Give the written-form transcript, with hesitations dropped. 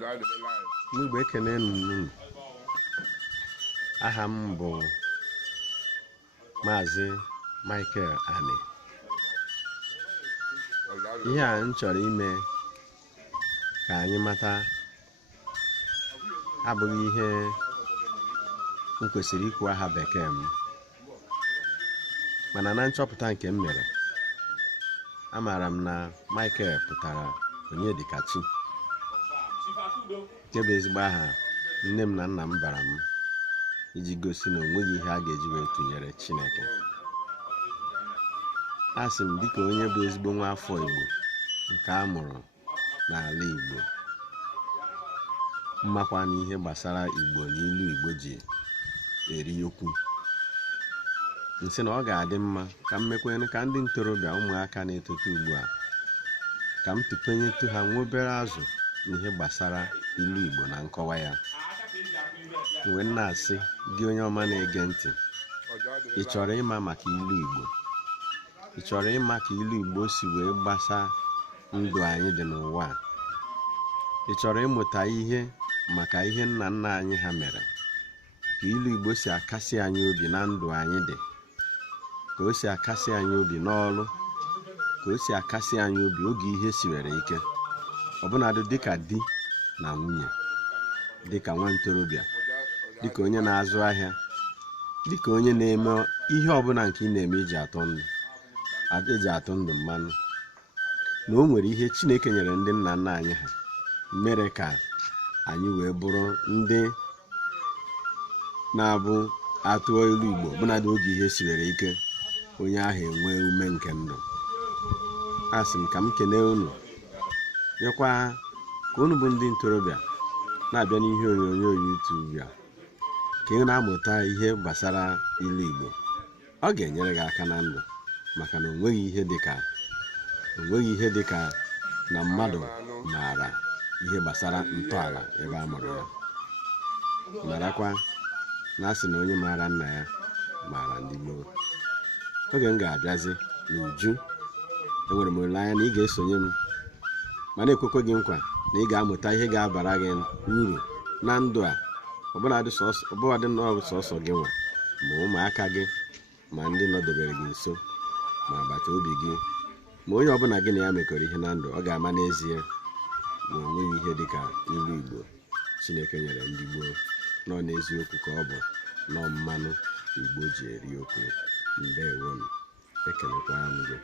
N'igbe ekene nnụnụ aha m bụ Maazị Michael Ani. Ihe a m chọrọ ime ka anyị mata abụghị ihe m kwesịrị ikwu aha bekee m, mana na nchọpụta nke m mere amaara m na Michael pụtara Onyedikachi, nke bụ ezigbo aha nne m na nna m bara m iji gosi na onweghị ihe a ga-eji wee tụnyere Chineke. A sị m dịka onye bụ ezigbo nwa afọ Igbo nke a mụrụ n'ala Igbo, mmakwa n'ihe gbasara Igbo na ilu Igbo ji eri okwu, nsị na ọ ga-adị mma ka m mekwere ka ndị ntorobịa ụmụaka na-etoto ugbu a ka m tụpenyetu ha nwa obere azụ n'ihe gbasara ilu Igbo na nkọwa ya. Mgbe m na-asị gị onye ọma na-ege ntị, ị chọrọ ịma maka ilu Igbo? Ị chọrọ ịma ka ilu Igbo si wee gbasa ndụ anyị dị n'ụwa? Ị chọrọ ịmụta ihe maka ihe nna nna anyị ha mere, ka ilu Igbo si akasị anyị obi na ndụ anyị dị, ka o si akasị anyị obi n'ọrụ, ka o si akasị anyị obi oge ihe siwere ike, ọbụnadụ dịka di na nwunye, dịka nwa ntorobịa, dịka onye na-azụ ahịa, dịka onye na-eme ihe ọbụla nke ị na-eme eji atụ ndụ mmanụ, na o nwere ihe Chineke nyere ndị nna nna anyị ha mere ka anyị wee bụrụ ndị na-abụ atụọ ilu Igbo ọbụnadụ oge ihe siwere ike, onye ahụ enwe ume nke ndụ. A sị m ka m kelee unu, nyekwa ka unu bụ ndị ntorobịa na-abịa n'ihe onyonyo YouTube a, ka ị na-amụta ihe gbasara ilu Igbo. Ọ ga-enyere gị aka na ndụ, maka na onweghị ihe dịka na mmadụ maara ihe gbasara ntọala ebe a mụrụ ya. Marakwa na asị na onye maara nna ya maara ndị gboo. Oge m ga-abịazi n'uju, enwere m olileanya na ị ga-esonye m, ma na-ekwekwe gị nkwa na ị ga-amụta ihe ga-abara gị uru na ndụ a, ọbụladị sọsọ gị nwa, ma ụmụaka gị, ma ndị nọdebere gị nso, ma agbata obi gị, ma onye ọbụla gị na ya mekọrọ ihe na ndụ. Ọ ga-ama n'ezie na onweghị ihe dịka ilu Igbo Chineke nyere ndị gboo, nọ n'eziokwu ka ọ bụ nọ mmanụ Igbo ji eri okwu. Ndewo m, ekelekwara m gị.